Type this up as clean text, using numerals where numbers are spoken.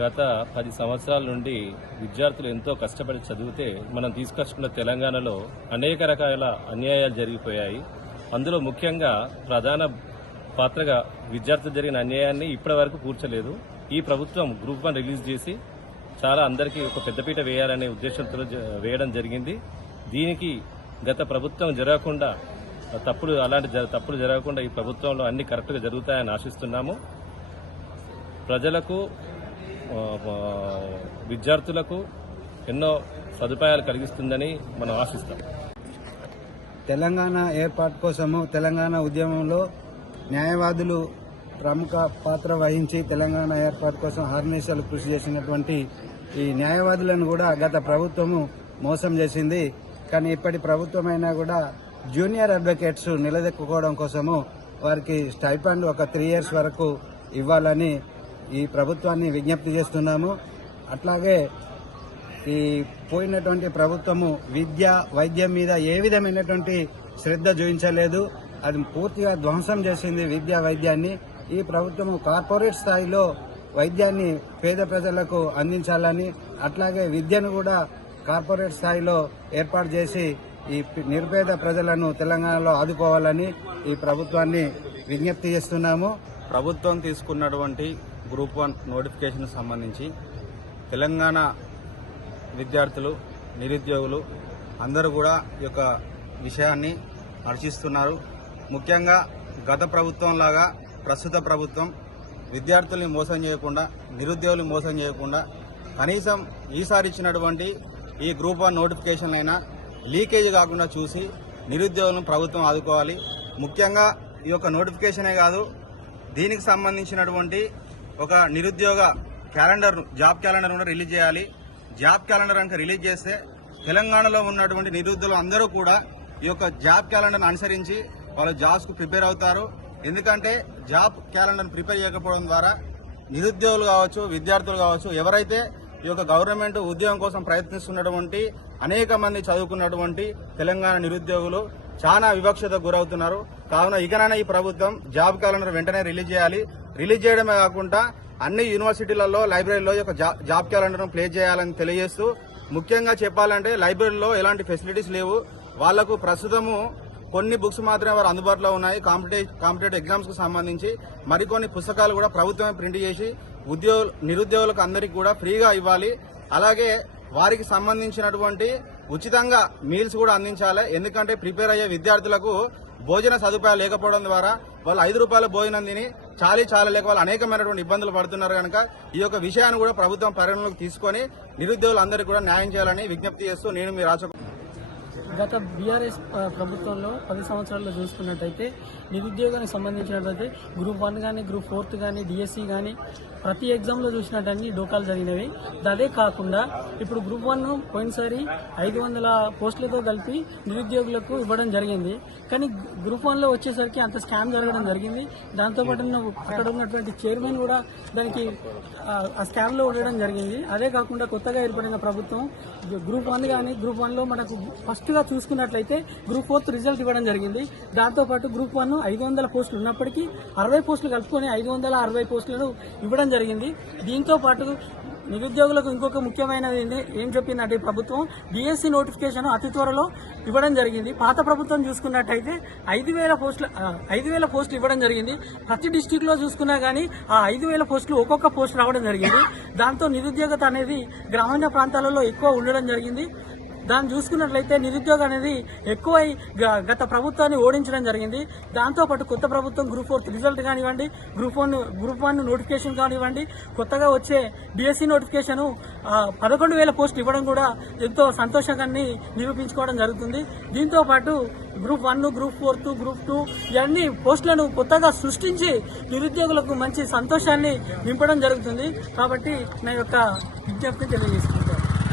గత 10 సంవత్సరాల నుండి విద్యార్థులు ఎంతో కష్టపడి చదివితే మనం తీసుకొచ్చుకున్న తెలంగాణలో అనేక రకాల అన్యాయాలు జరిగిపోయాయి. అందులో ముఖ్యంగా ప్రధాన పాత్రగా విద్యార్థులు జరిగిన అన్యాయాన్ని ఇప్పటి వరకు కూర్చలేదు. ఈ ప్రభుత్వం గ్రూప్ 1 రిలీజ్ చేసి చాలా అందరికీ ఒక పెద్దపీట వేయాలనే ఉద్దేశంతో వేయడం జరిగింది. దీనికి గత ప్రభుత్వం జరగకుండా అలాంటి తప్పులు జరగకుండా ఈ ప్రభుత్వంలో అన్ని కరెక్ట్గా జరుగుతాయని ఆశిస్తున్నాము. ప్రజలకు విద్యార్థులకు ఎన్నో సదుపాయాలు కలిగిస్తుందని మనం ఆశిస్తాం. తెలంగాణ ఏర్పాటు కోసము తెలంగాణ ఉద్యమంలో న్యాయవాదులు ప్రముఖ పాత్ర వహించి తెలంగాణ ఏర్పాటు కోసం హర్నిశలు కృషి చేసినటువంటి ఈ న్యాయవాదులను కూడా గత ప్రభుత్వము మోసం చేసింది. కానీ ఇప్పటి ప్రభుత్వమైనా కూడా జూనియర్ అడ్వకేట్స్ నిలదొక్కుకోవడం కోసము వారికి స్టైఫండ్ ఒక 3 years వరకు ఇవ్వాలని ఈ ప్రభుత్వాన్ని విజ్ఞప్తి చేస్తున్నాము. అట్లాగే ఈ పోయినటువంటి ప్రభుత్వము విద్య వైద్యం మీద ఏ విధమైనటువంటి శ్రద్ధ చూపించలేదు. అది పూర్తిగా ధ్వంసం చేసింది విద్యా వైద్యాన్ని. ఈ ప్రభుత్వము కార్పొరేట్ స్థాయిలో వైద్యాన్ని పేద ప్రజలకు అందించాలని, అట్లాగే విద్యను కూడా కార్పొరేట్ స్థాయిలో ఏర్పాటు చేసి ఈ నిరుపేద ప్రజలను తెలంగాణలో ఆదుకోవాలని ఈ ప్రభుత్వాన్ని విజ్ఞప్తి చేస్తున్నాము. ప్రభుత్వం తీసుకున్నటువంటి గ్రూప్ 1 నోటిఫికేషన్ సంబంధించి తెలంగాణ విద్యార్థులు నిరుద్యోగులు అందరూ కూడా ఈ యొక్క విషయాన్ని హర్షిస్తున్నారు. ముఖ్యంగా గత ప్రభుత్వం లాగా ప్రస్తుత ప్రభుత్వం విద్యార్థుల్ని మోసం చేయకుండా, నిరుద్యోగులు మోసం చేయకుండా కనీసం ఈసారి ఇచ్చినటువంటి ఈ గ్రూప్ 1 నోటిఫికేషన్ అయినా లీకేజ్ కాకుండా చూసి నిరుద్యోగులను ప్రభుత్వం ఆదుకోవాలి. ముఖ్యంగా ఈ యొక్క నోటిఫికేషనే కాదు, దీనికి సంబంధించినటువంటి ఒక నిరుద్యోగ క్యాలెండర్, జాబ్ క్యాలెండర్ కూడా రిలీజ్ చేయాలి. జాబ్ క్యాలెండర్ కనుక రిలీజ్ చేస్తే తెలంగాణలో ఉన్నటువంటి నిరుద్యోగులు అందరూ కూడా ఈ యొక్క జాబ్ క్యాలెండర్ను అనుసరించి వాళ్ళు జాబ్స్కు ప్రిపేర్ అవుతారు. ఎందుకంటే జాబ్ క్యాలెండర్ ప్రిపేర్ చేయకపోవడం ద్వారా నిరుద్యోగులు కావచ్చు, విద్యార్థులు కావచ్చు, ఎవరైతే ఈ యొక్క గవర్నమెంట్ ఉద్యోగం కోసం ప్రయత్నిస్తున్నటువంటి అనేక మంది చదువుకున్నటువంటి తెలంగాణ నిరుద్యోగులు చాలా వివక్షతకు గురవుతున్నారు. కావున ఇకనైనా ఈ ప్రభుత్వం జాబ్ క్యాలెండర్ వెంటనే రిలీజ్ చేయాలి. రిలీజ్ చేయడమే కాకుండా అన్ని యూనివర్సిటీలలో, లైబ్రరీలో ఈ యొక్క జాబ్ క్యాలెండర్ను ప్లేస్ చేయాలని తెలియజేస్తూ, ముఖ్యంగా చెప్పాలంటే లైబ్రరీలో ఎలాంటి ఫెసిలిటీస్ లేవు. వాళ్లకు ప్రస్తుతము కొన్ని బుక్స్ మాత్రమే వారు అందుబాటులో ఉన్నాయి. కాంపిటేటివ్ ఎగ్జామ్స్ కు సంబంధించి మరికొన్ని పుస్తకాలు కూడా ప్రభుత్వమే ప్రింట్ చేసి నిరుద్యోగులకు అందరికీ కూడా ఫ్రీగా ఇవ్వాలి. అలాగే వారికి సంబంధించినటువంటి ఉచితంగా మీల్స్ కూడా అందించాలి. ఎందుకంటే ప్రిపేర్ అయ్యే విద్యార్థులకు భోజన సదుపాయాలు లేకపోవడం ద్వారా వాళ్ళు 5 రూపాయల భోజనం తిని చాలా లేక వాళ్ళు అనేకమైనటువంటి ఇబ్బందులు పడుతున్నారు. కనుక ఈ యొక్క విషయాన్ని కూడా ప్రభుత్వం పరిగణలోకి తీసుకొని నిరుద్యోగులందరికీ కూడా న్యాయం చేయాలని విజ్ఞప్తి చేస్తూ నేను మీ గత బీఆర్ఎస్ ప్రభుత్వంలో 10 సంవత్సరాల్లో చూసుకున్నట్టయితే నిరుద్యోగానికి సంబంధించినట్లయితే గ్రూప్ 1 కానీ, గ్రూప్ 4 కానీ, డిఎస్సి కానీ ప్రతి ఎగ్జామ్లో చూసినట్టు డోకాలు జరిగినవి. అదే కాకుండా ఇప్పుడు గ్రూప్ 1 పోయినసారి 500 పోస్టులతో కలిపి నిరుద్యోగులకు ఇవ్వడం జరిగింది. కానీ గ్రూప్ 1లో వచ్చేసరికి అంత స్కామ్ జరగడం జరిగింది. దాంతోపాటు అక్కడ ఉన్నటువంటి చైర్మన్ కూడా దానికి ఆ స్కామ్లో ఉండడం జరిగింది. అదే కాకుండా కొత్తగా ఏర్పడిన ప్రభుత్వం గ్రూప్ 1 కానీ, గ్రూప్ 1లో మనకు ఫస్ట్గా చూసుకున్నట్లయితే గ్రూప్ 4 రిజల్ట్ ఇవ్వడం జరిగింది. దాంతోపాటు గ్రూప్ 1 500 పోస్టులు ఉన్నప్పటికీ 60 పోస్టులు కలుపుకొని 560 పోస్టులను ఇవ్వడం జరిగింది. దీంతో పాటు నిరుద్యోగులకు ఇంకొక ముఖ్యమైనది ఏం చెప్పిందంటే ప్రభుత్వం డిఎస్సి నోటిఫికేషన్ అతి త్వరలో ఇవ్వడం జరిగింది. పాత ప్రభుత్వం చూసుకున్నట్టయితే 5,000 పోస్టులు ఇవ్వడం జరిగింది. ప్రతి డిస్టిక్ లో చూసుకున్నా గానీ ఆ 5,000 పోస్టులు ఒక్కొక్క పోస్ట్ రావడం జరిగింది. దాంతో నిరుద్యోగత అనేది గ్రామీణ ప్రాంతాలలో ఎక్కువ ఉండడం జరిగింది. దాన్ని చూసుకున్నట్లయితే నిరుద్యోగం అనేది ఎక్కువై గత ప్రభుత్వాన్ని ఓడించడం జరిగింది. దాంతోపాటు కొత్త ప్రభుత్వం గ్రూప్ 4 రిజల్ట్ కానివ్వండి, గ్రూప్ 1 నోటిఫికేషన్ కానివ్వండి, కొత్తగా వచ్చే డిఎస్సి నోటిఫికేషన్ 11,000 పోస్టులు ఇవ్వడం కూడా ఎంతో సంతోషంగాన్ని నిరూపించుకోవడం జరుగుతుంది. దీంతో పాటు గ్రూప్ 1, గ్రూప్ 4, గ్రూప్ 2 ఇవన్నీ పోస్టులను కొత్తగా సృష్టించి నిరుద్యోగులకు మంచి సంతోషాన్ని నింపడం జరుగుతుంది. కాబట్టి నా యొక్క విజ్ఞప్తి తెలియజేస్తుంది.